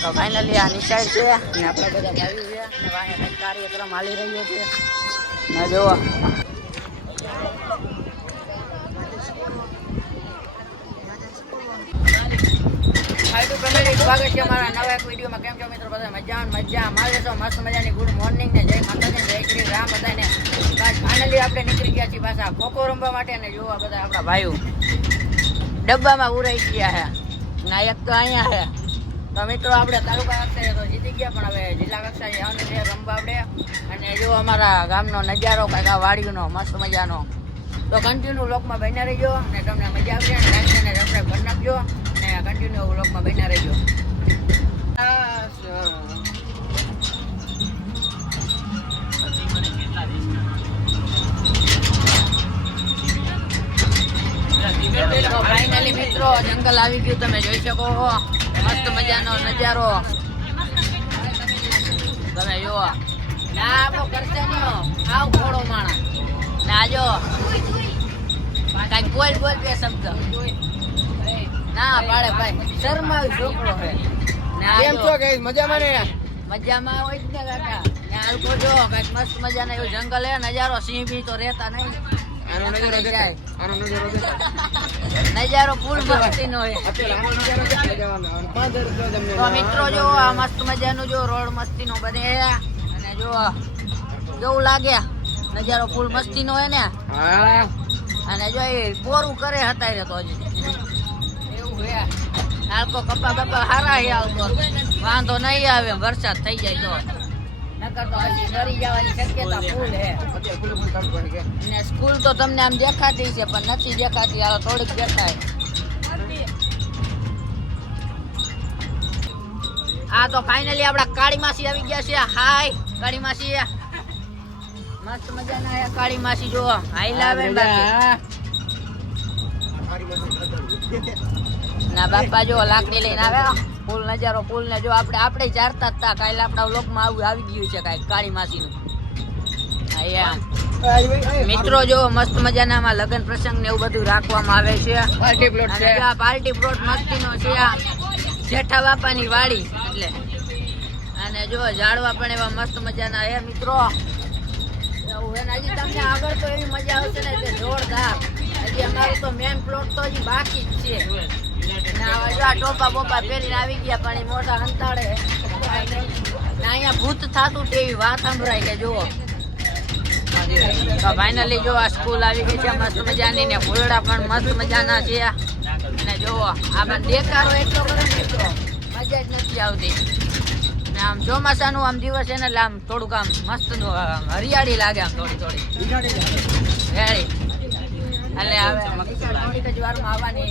તો ફાઇનલી આ નિશાળ છે અને આપણે બધા ભાઈઓ છે અને વાંહે કાર્યક્રમ હાલી રહ્યો છે. ને જુઓ. સ્વાગત છે મારા નવા એક વિડીયોમાં. કેમ છો મિત્રો? બધા મજા મજા મારે તો મસ્ત મજાની ગુડ મોર્નિંગ ને જય માતાજી જય શ્રી રામ બધાને. ફાઇનલી આપણે નીકળી ગયા છીએ પાછા ખોખો રમવા માટે અને જોવા બધા આપણા ભાઈઓ ડબ્બામાં ઉરાઈ ગયા છે. ના એક તો અહીંયા છે. તો મિત્રો, આપણે તાલુકા કક્ષાએ તો જીતી ગયા, પણ હવે જિલ્લા કક્ષાએ જવાનું છે રમવા આપણે. અને જો અમારા ગામનો નજારો કાંઈક આ વાડીનો, મસ્ત મજાનો. તો કન્ટિન્યુ લોકમાં બન્યા રહેજો અને તમને મજા આવશે. અને લાઈક અને સબસ્ક્રાઈબ કરી નાખજો. અને કન્ટિન્યુ લોકમાં બન્યા રહેજો. ફાઇનલી મિત્રો જંગલ આવી ગયું. તમે જોઈ શકો છો મસ્ત મજાનો નજારો. તમે જો ના કરશે આવ ઘોડો માણસ. ના જો. કાંઈક બોલ બોલ બે શબ્દ. ના પાડે ભાઈ. શર્મા છોકરો હે કેમ છો ગાઈસ મજામાં ને? મજામાં હોય જ ને કાકા. ને જો કાંઈક મસ્ત મજાનો એવું જંગલ હે નજારો સિંહ બી તો રહેતા નહીં. નજારો ફૂલ મસ્તી નો હોય અત્યારે આનો નજારો દેખાય જવાનો. અને પાંચ રૂપિયા તમને તો મિત્રો જો આ મસ્ત મજાનું જો રોડ મસ્તી નો બને. અને જો કેવું લાગે? નજારો ફૂલ મસ્તી નો હોય ને? અને જો એ બોરું કરે હતા રે તો હજી. એવું હે હાલકો કપા બપા હારા હે હાલકો વાંધો નહીં આવે વરસાદ થઈ જાય તો. ડરી જવાની શક્યતા ફૂલ હે. ને સ્કૂલ તો તમને આમ દેખાતી છે પણ નથી દેખાતી હાલો થોડીક દેખાય. આ તો ફાઇનલી આપડા કાળી માસી આવી ગયા છે. હાય કાળી માસી. મસ્ત મજાના આયા કાળી માસી જો હાઈ લાવે. ના બાપા જો લાકડી લઈને આવે ફૂલ નજારો ફૂલ ને જો આપણે આપણે ચારતા હતા કાલે આપણા લોકમાં આવું આવી ગયું છે કાંઈક કાળી માસીનું. મિત્રો જો મસ્ત મજાના લગ્ન પ્રસંગ ને એવું બધું રાખવામાં આવે છે. પાર્ટી પ્લોટ છે. આ પાર્ટી પ્લોટ મસ્તીનો છે આ જેઠા બાપાની વાડી. એટલે. અને જો ઝાડવા પણ એવા મસ્ત મજાના હે મિત્રો. હજી તમને આગળ તો એવી મજા આવશે ને જોરદાર. હજી અમારું તો મેન પ્લોટ તો હજી બાકી જ છે. આ ટોપા બોપા પહેરીને આવી ગયા પણ એ મોટા હંતાડે ને અહીંયા ભૂત થતું તેવી વાત સંભળાય કે જુઓ. તો ફાઇનલી જો આ સ્કૂલ આવી ગઈ છે મસ્ત મજાની ને ફૂલડા પણ મસ્ત મજાના છે. અને જુઓ આમાં દેખાડો એટલો કરે ને મિત્રો મજા જ નથી આવતી. ને આમ ચોમાસાનું આમ દિવસ છે ને આમ થોડુંક આમ મસ્ત હરિયાળી લાગે આમ થોડી થોડી. એટલે હવે થોડીક જ વારમાં આવવાની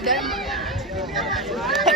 બંને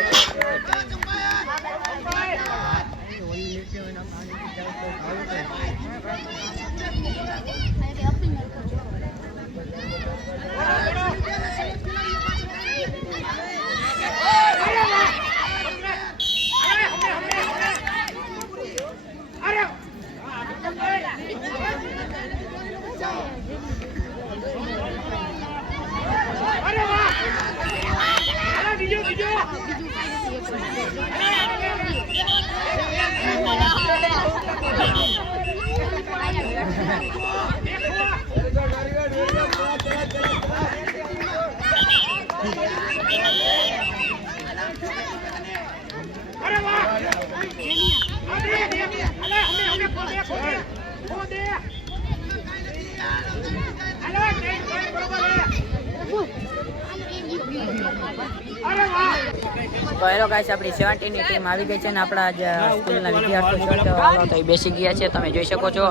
તો ગાઈસ આપણી સેવન્ટીની ટીમ આવી ગઈ છે ને આપણા જે સ્કૂલના વિદ્યાર્થીઓ છે બેસી ગયા છે. તમે જોઈ શકો છો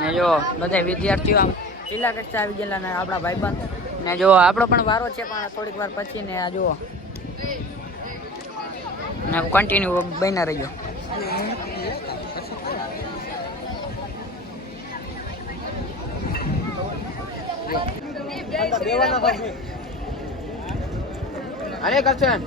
ને જો બધા વિદ્યાર્થીઓ આમ જિલ્લા કક્ષા આવી ગયેલા ને આપણા ભાઈબંધ. ને જો, આપણો પણ વારો છે, પણ થોડીક વાર પછી ને આ જુઓ ને કન્ટિન્યુ બન્યા રહીજો અરે કરશન.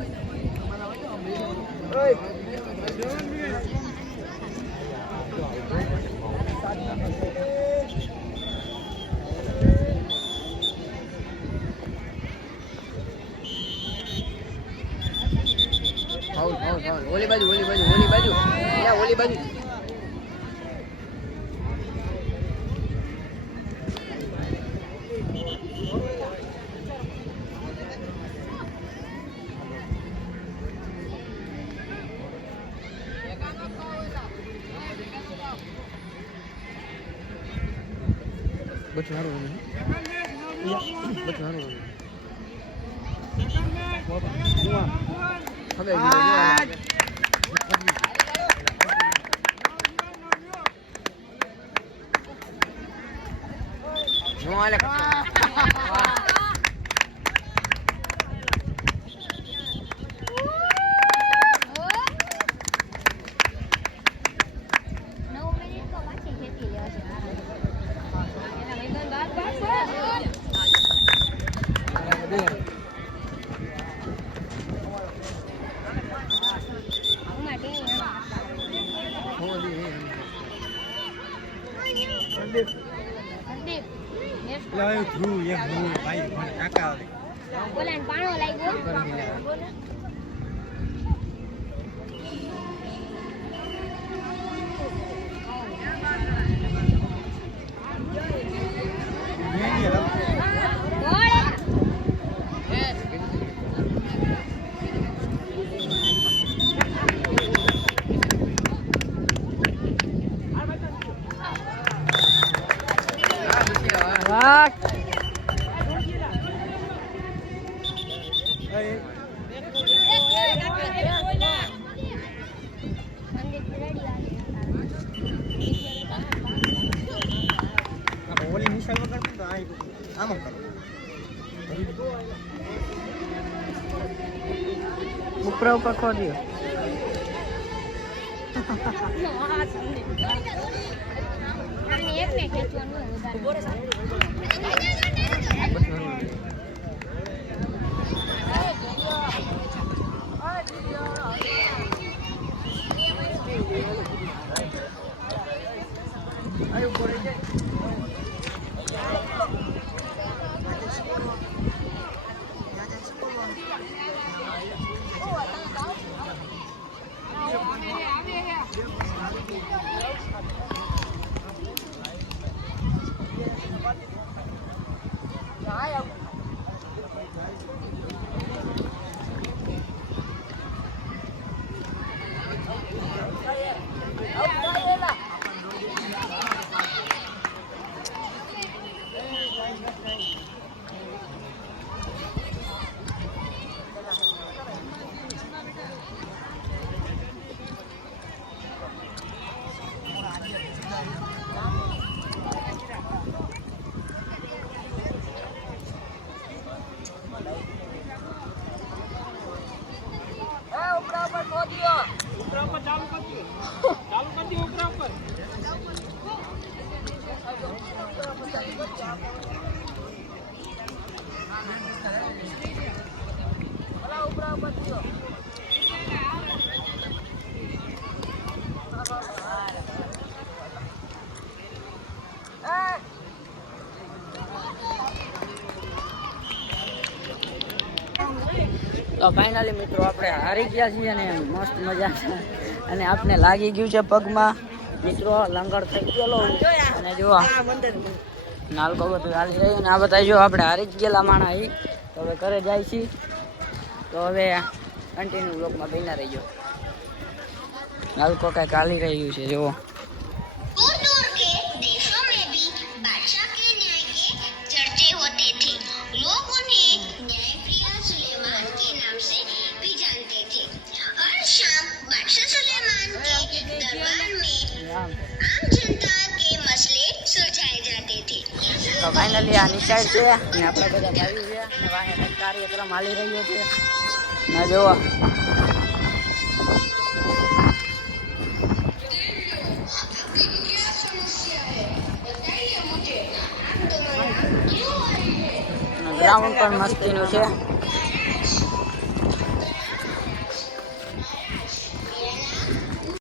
ફાઉલ ફાઉલ ફાઉલ ઓલી બાજુ ઓલી બાજુ ઓલી બાજુ યા ઓલી બાજુ બચ્ચું હારું બચ્ચું હારું રમે હવે નો આલે નવ મિનિટ તો પાછી ખેંચી લેવાશે સંદીપ. લાવ્યો થ્રુ એક ધ્રુવ ભાઈ કાકા બોલા પાણો લાગ્યો. આમ કરો. ઉપર ઉપર ખોદ્યો આને એકને ખેંચવાનું તો ફાઇનલી મિત્રો આપણે હારી ગયા છીએ અને મસ્ત મજા અને આપને લાગી ગયું છે પગમાં. મિત્રો, લંગર થઈ ગયેલો. અને જો નાલકો બધું હાલી રહ્યું અને આ બધા જો આપણે હારી જ ગયેલા માણા એ તો હવે ઘરે જાય છીએ. તો હવે કન્ટિન્યુ બ્લોકમાં બહેના રહી ગયો નાલકો કાંઈક હાલી રહ્યું છે, જુઓ. ફાઇનલી આ નિશાળ છે. અને આપણે બધા ભાઈઓ છે અને વાહે કાર્યક્રમ હાલી રહ્યો છે. ને જોવા ગ્રાઉન્ડ પણ મસ્તીનું છે.